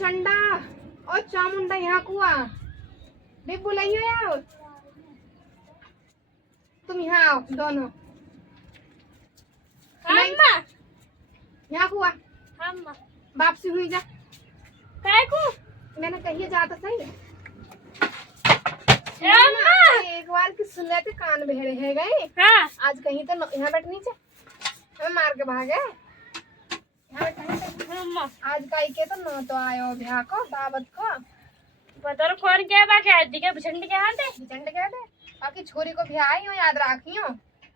चंडा और चामुंडा यहाँ कुआ डिब्बू लाइयो यार। तुम यहाँ आओ दोनों। यहाँ कुआ वापसी हुई जा। काय को मैंने कहिए जाता सही एक बार की सुन रहे थे कान बहरे है गए। हाँ। आज कहीं तो यहाँ बैठ नीचे हमें मार के भागे। आज का के तो न तो आयो ब्याह को दावत को पता रो कौन क्या बाकी आज के बिचंड के हाथ है बिचंड के दे बाकी छोरी को ब्याह ही हो याद रखियो।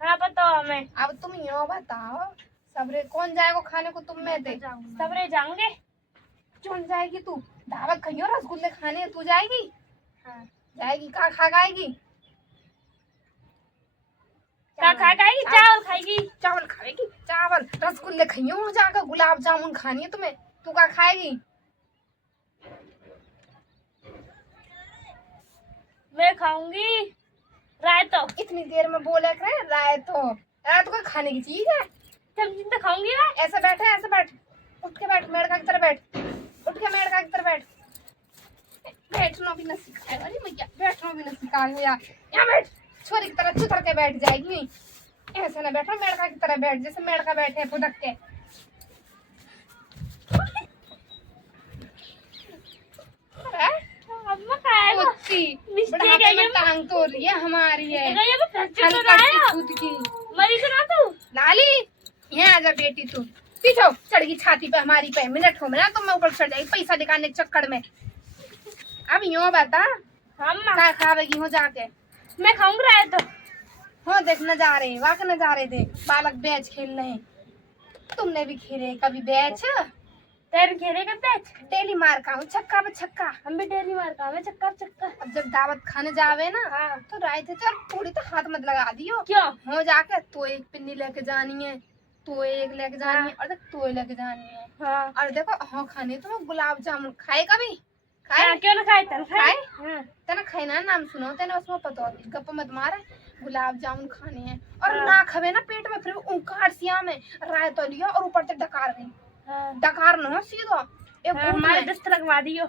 हाँ बताओ हमें। अब तुम यो बताओ सबरे कौन जाएगा खाने को तुम में दे सबरे जाऊंगे। चुन जाएगी तू दावत खइयो रसगुल्ले खाने तू जाएगी। हाँ जाएगी का खा खाएगी चावल खाएगी चावल खाएगी चावल रसगुल्ले खइयो जाकर गुलाब जामुन खानी है तुम्हें तू का खाएगी। मैं खाऊंगी रायतो। इतनी देर में बोले करे रायतो रायतो कोई खाने की चीज है। सब्जी तो खाऊंगी मैं। ऐसे बैठ उठ के बैठ मेड़का की तरह बैठ उठ के मेड़का की तरह बैठ बैठना भी न सिखाएगा अरे मैया बैठना भी न सिखाएगा यार। यहाँ बैठ छोरी की तरह चुतर के बैठ जाएगी। ऐसे ना बैठो मेड़का की तरह बैठ जैसे मेड़का बैठे फुदक के। टांग तो रही है हमारी है मरी सुना तू लाली यहाँ आजा बेटी तू पीछे चढ़गी छाती पे हमारी पे मिनट हो ना तो मैं ऊपर चढ़ जाएगी पैसा दिखाने के चक्कर में। अब यूँ बता हम क्या खावेगी हो जाके मैं खाऊंगी रायतो। हो देख नजारे वाक नजारे देख बालक बैच खेल रहे हैं। तुमने भी खेले कभी बैच तेरे खेले का बैच डेली मार का हूँ छक्का पे छक्का हम भी डेली मार का चक्का चक्का। अब जब दावत खाने जावे ना हाँ। तो रायते चल थोड़ी तो हाथ मत लगा दियो क्यों हो जाके तो एक पिन्नी लेके जानी है तो एक लेके जानी है और देख तो लेके जानी है। हाँ। और देखो हाँ खाने तो गुलाब जामुन खाए कभी खाए हाँ, क्यों ना खाए तन खाए हाँ। तेना खाए ना नाम सुनो तेना उसमें पता हो गप्प मत मारे गुलाब जामुन खाने हैं और ना खावे ना पेट में फिर उनकार सिया में रायतो लिया और ऊपर से डकार गई। हाँ। डकार न हो सीधो एक हमारे दस्त लगवा दियो।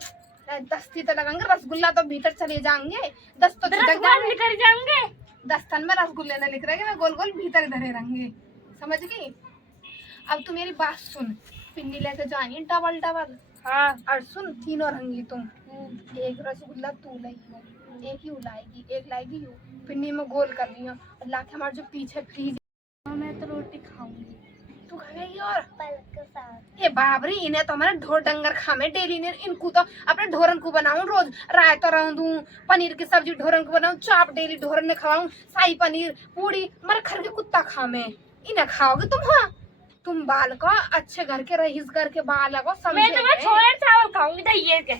दस्ती तो लगाएंगे रसगुल्ला तो भीतर चले जाएंगे 10 तो निकल जाएंगे 10 तन में रसगुल्ले न लिख रहे मैं गोल गोल भीतर धरे रहेंगे समझ गई। अब तू मेरी बात सुन पिन्नी लेके जानी डबल डबल। हाँ। और सुन तीनों रंगी तुम एक रसगुल्ला तू लाई एक ही लाएगी एक लाएगी यू पिन्नी में गोल कर लियो और लाके हमारे जो पीछे फ्रीज मैं तो रोटी खाऊंगी तू खाएगी और ये बाबरी इन्हें तो हमारे ढोर डंगर खामे डेली ने इनको तो अपने ढोरन को बनाऊं रोज रायता रंधू पनीर की सब्जी ढोरन को बनाऊं चाप डेली ढोरन ने खवाऊं शाही पनीर पूरी मर घर के कुत्ता खामे इन्हें खाओगे तुम। हाँ तुम बाल को अच्छे घर के रईस घर के बाल को समझे मैं तो छोले चावल खाऊंगी दही के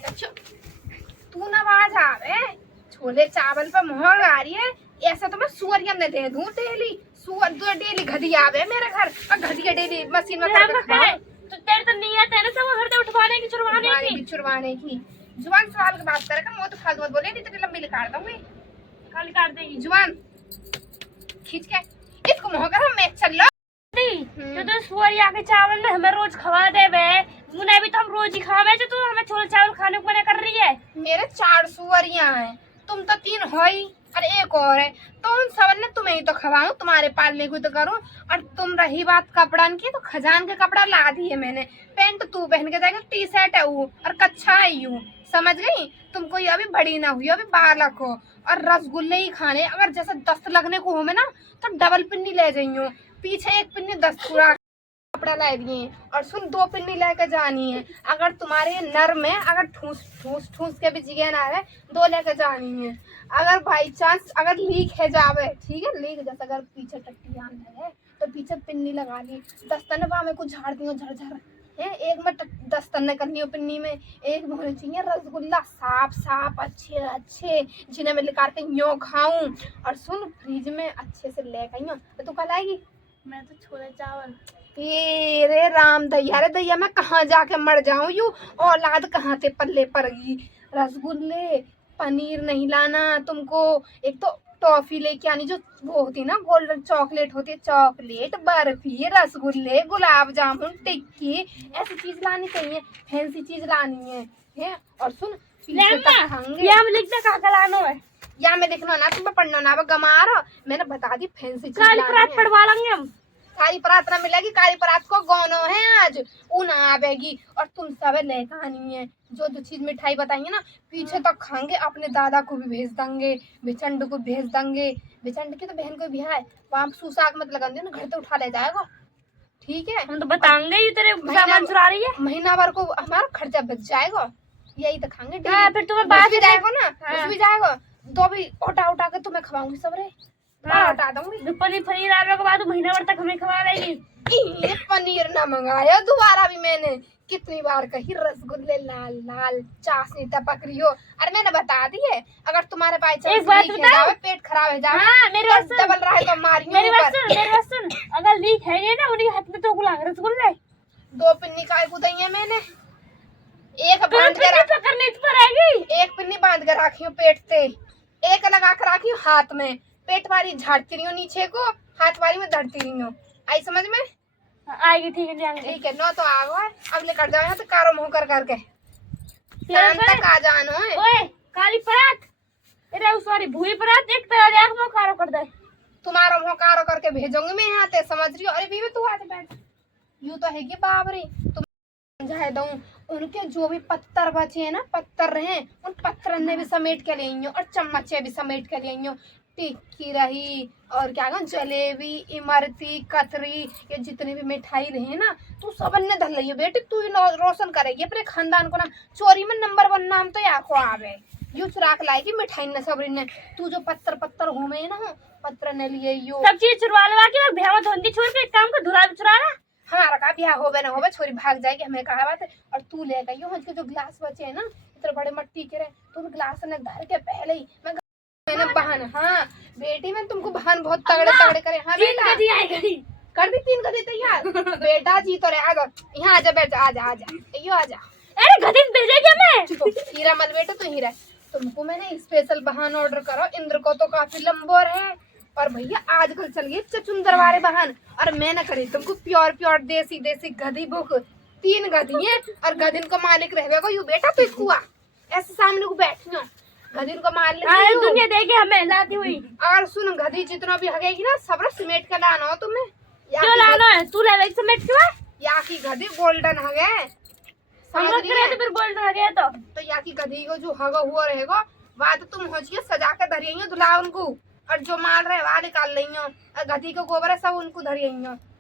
तू नवाज आवे छोले चावल पे मोहर आ रही है ऐसा तो मैं सुअरिया ने दे दूं डेली सुअर दो डेली घड़ी आवे मेरे घर और घड़िया डेली मशीन में तो तेरे तो नहीं आता है ना सब हरदम उठवाने की चुरवाने की जुबान सवाल की बात करेगा मैं तो फालतू मत बोले नहीं तो लंबी निकाल दूंगी खाली काट देगी जुबान खींच के इसको मोह कर मैं चल लो तो सुअरिया के चावल ने हमें रोज खवा दे बे मुने भी तो हम रोज ही खावे तो तू हमें छोले चावल खाने को मना कर रही है। मेरे 4 सुअरिया हैं तुम तो 3 हो ही और एक और है तो उन सब ने तुम्हें ही तो खवाऊं तुम्हारे पालने को तो करूं। और तुम रही बात कपड़ा की तो खजान के कपड़ा ला दिए मैंने पैंट तू पहन के जाएगा टी शर्ट है वो और कच्छा है यूं समझ गई। तुमको ये अभी बड़ी ना हुई अभी बालक हो और रसगुल्ले ही खाने अगर जैसे दस्त लगने को हो में ना तो डबल पिन्नी ले जाइयो पीछे एक पिन्नी 10 पूरा कपड़ा ला दिए और सुन 2 पिन्नी लेके जानी है अगर तुम्हारे नर में अगर ठूस के भी जिगे ना है 2 लेके जानी है। अगर बाई चांस अगर लीक है जावे ठीक है लीक जैसे अगर पीछे टट्टी आन है तो पीछे पिन्नी लगा ली 10 तन में कुछ झाड़ दियो झर है एक में 10 तन करनी हो पिन्नी में एक में होने चाहिए रसगुल्ला साफ अच्छे जिन्हें मैं निकाल के यूँ खाऊं। और सुन फ्रिज में अच्छे से ले गई तो तू कल आएगी। मैं तो छोले चावल रे राम दैया रे दैया मैं कहाँ जाके मर जाऊं यू औलाद कहाँ से पल्ले पड़ गई। रसगुल्ले पनीर नहीं लाना तुमको एक तो टॉफी लेके आनी, जो वो होती है ना गोल्डन चॉकलेट होती है, चॉकलेट, बर्फी, रसगुल्ले, गुलाब जामुन, टिक्की, ऐसी चीज लानी चाहिए, फैंसी चीज लानी है। और सुन पीछे तक खाएंगे। या में लिखना का लानो है, या मैं लिखना ना, तुम्हें पढ़ना ना, गमार मैंने बता दी फैंसी चीज काली लानी परात है। पढ़वा लेंगे हम। काली परात ना मिलेगी, काली परात को गौनो है आज, ऊन आवेगी। और तुम सब लेकर आनी है, जो जो चीज मिठाई बताएंगे ना पीछे तक खाएंगे। अपने दादा को भी भेज देंगे, बेचंड को भेज देंगे, बेचंड की तो बहन को भी है, वहाँ सुसाग मत लगा देना, घर से उठा ले जाएगा, ठीक है। हम तो बताएंगे ही तेरे सामान चुरा रही है। महीना भर को हमारा खर्चा बच जाएगा, यही तो खाएंगे। हाँ, फिर तुम्हें बात बात भी जाएगा ना, हाँ। बस भी जाएगा, तो भी उठा उठा के तुम्हें खवाऊंगी सब रे, उठा दूंगी। पनीर फनीर आने के बाद महीना भर तक हमें खवा देगी। ये पनीर ना मंगाया दोबारा भी, मैंने कितनी बार कही रसगुल्ले लाल लाल, चाशनी टपक रही हो। अरे मैंने बता दी है, अगर तुम्हारे पास एक बात बताओ, पेट खराब है जावे, हाँ, मेरी बात सुन, डबल रहा है तो मारियो मेरी बात ऊपर। सुन, मेरी बात सुन, अगर लीक है ये ना उन्हीं हाथ में तो गुलाब रसगुल्ले 2 पिन्नी काय कुदाई है मैंने, एक बांध के पकड़ने पड़ेगी, एक पिन्नी बांध के रखी हूँ पेट से, एक लगा कर रखी हूँ हाथ में, पेट वाली झाड़ती रही हूँ नीचे को, हाथ वाली में धरती रही हूँ, आई समझ में? आएगी, ठीक है जाएंगे। ठीक है, नो तो आ गो, अब लेकर जाओ यहाँ से कारो मुँह कर करके, शाम तक आ जानो है। ओए काली परात, अरे सॉरी भूरी परात, एक तरह आंख में कारो कर दे। तुम्हारा मुँह कारो करके भेजूंगी मैं यहाँ से, समझ रही हो? अरे बीबी तू आके बैठ, यूं तो है कि बाबरी तुम समझा दूं, उनके जो भी पत्थर बचे हैं ना, पत्थर रहे, उन पत्थर ने भी समेट के ले आई हूं, और चम्मचे भी समेट के ले आई हूं, टिक्की रही, और क्या कहूं, जलेबी, इमरती, कतरी, ये जितने भी मिठाई रहे ना, तू सब ने धर ली है बेटी, तू ही रोशन करेगी अपने खानदान को ना, चोरी में नंबर 1 नाम तो या को आवे, यू चुरा के लाएगी मिठाई ने सबरी ने। तू जो पत्थर पत्थर घूमे ना, पत्थर ने लिए यो सब चीज चुरवा लवा के भैया धोंदी छोड़ के एक काम कर धुला चुरा रहा। हमारा का ब्याह होवे ना होवे, छोरी भाग जाएगी, हमें कहा बात है। और तू ले गई हो जो गिलास बचे हैं ना, इतने बड़े मट्टी के रहे, तुम गिलास ने धर के पहले ही मैंने बहन, हाँ बेटी मैं तुमको बहन बहुत तगड़े तगड़े करे। हाँ बेटा कर दी 3 गधी तैयार बेटा जी, तो रे आ जाओ यहाँ, आजा बैठ, आजा आजा यो आजा। अरे गधी भेजेगी मैं, हीरा मत बेटा, तू हीरा, तुमको मैंने स्पेशल बहन ऑर्डर करो, इंद्र को तो काफी लंबोर है, और भैया आजकल चल गई चचुंदर वाले बहन, और मैंने करी तुमको प्योर प्योर देसी देसी गधी बुक, 3 गधी है, और गधीन को मालिक रहेगा यू बेटा, तू हुआ ऐसे सामने को बैठी हो, गधीन को मार ले दुनिया देखे हमें लाती हुई। और सुन गधी जितना भी हगेगी ना, सब सिमेट का लाना हो तुम्हें, क्यों लाना है तू ले समेट क्यों, या की गधी गोल्डन हगे, समझ रही है? तो फिर बोल रहा तो या की गधी को जो हगा हुआ रहेगा वह तो तुम हो सजा के धरिए दुल्हा उनको, और जो माल रहे वह निकाल रही हो, और गधी को गोबर है सब उनको धरिए,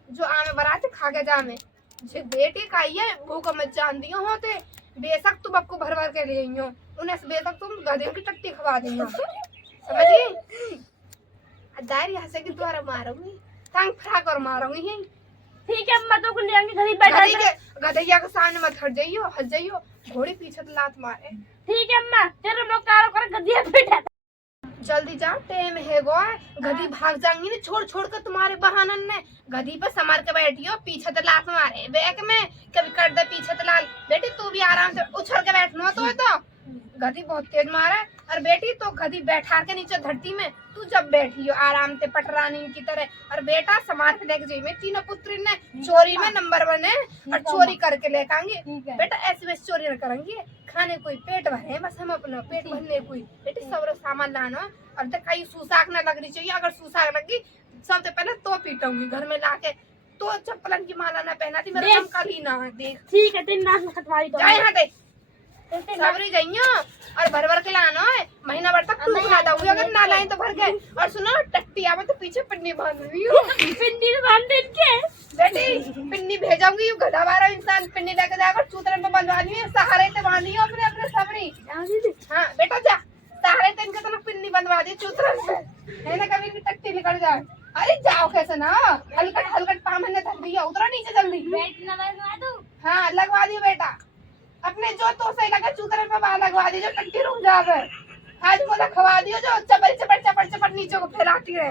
जो आमे बराते खा के जामे, जे बेटे का ये भूख मत जान दियो होते, बेशक तुम आपको भर भर के ले हो, उन्हें बेशक तुम गधे की टट्टी खवा दी हो, समझिए? दायर यहाँ से कि द्वारा मारूंगी, टांग फराक और मारूंगी। ठीक है मैं तो कुल लेंगे गधी बैठा गधैया के सामने मत हट जाइयो, घोड़ी पीछे तो लात मारे। ठीक है अम्मा, तेरे लोग कारो कर गधी बैठा, जल्दी जाओ टाइम है गो, गधी भाग जाएंगी ना छोड़ छोड़ कर तुम्हारे बहानन ने, गधी पे संभाल के बैठियो, पीछे तो लात मारे बैक में, कभी कर दे पीछे तो लाल, बेटी तू भी आराम से उछल के बैठना तो गधी बहुत तेज मारा, और बेटी तो गधी बैठा के नीचे धरती में, तू जब बैठी हो आराम से पटरानी की तरह, और बेटा संभाल के लेके जाइए, तीनों पुत्री ने चोरी में नंबर 1 है, और चोरी करके लेके आएंगे बेटा, ऐसे वैसे चोरी न करेंगे, खाने कोई पेट भरे बस, हम अपना पेट भरने कोई बेटी सब सामान लाना, और तो कहीं सुसाग ना लगनी चाहिए, अगर सुसाग लगी सबसे पहले तो पीटूंगी घर में लाके, तो चप्पलन की माला ना पहनाती, मेरा नाम काली ना देख। ठीक है तेरी नाक खतवाई तो जाए यहाँ देख सबरी जाइयो, और भर भर के लाना है, महीना भर तक तू खा दूंगी, अगर ना लाए तो भर के। और सुनो टट्टी आवे तो पीछे पिन्नी बांध रही हूँ, पिन्नी बांध दे के बेटी पिन्नी भेजाऊंगी, गधा वाला इंसान पिन्नी लेके जाकर चूतरन पे बंधवा दी है, सहारे से बांधी हो अपने अपने सबरी। हाँ बेटा जा, सहारे से इनके तो पिन्नी बंधवा दी चूतरन पे, है ना, कभी इनकी टट्टी निकल जाए। अरे जाओ कैसे ना, हलकट हलकट पाम ने धर दिया, उतरा नीचे जल्दी। हाँ लगवा दियो बेटा, अपने जो तो सही लगा चूतरे पे बाल लगवा दी, जो टट्टी रुक जावे, आज मुझे खवा दियो, जो चपड़ चपड़ चपड़ चपड़ नीचे को फैलाती है।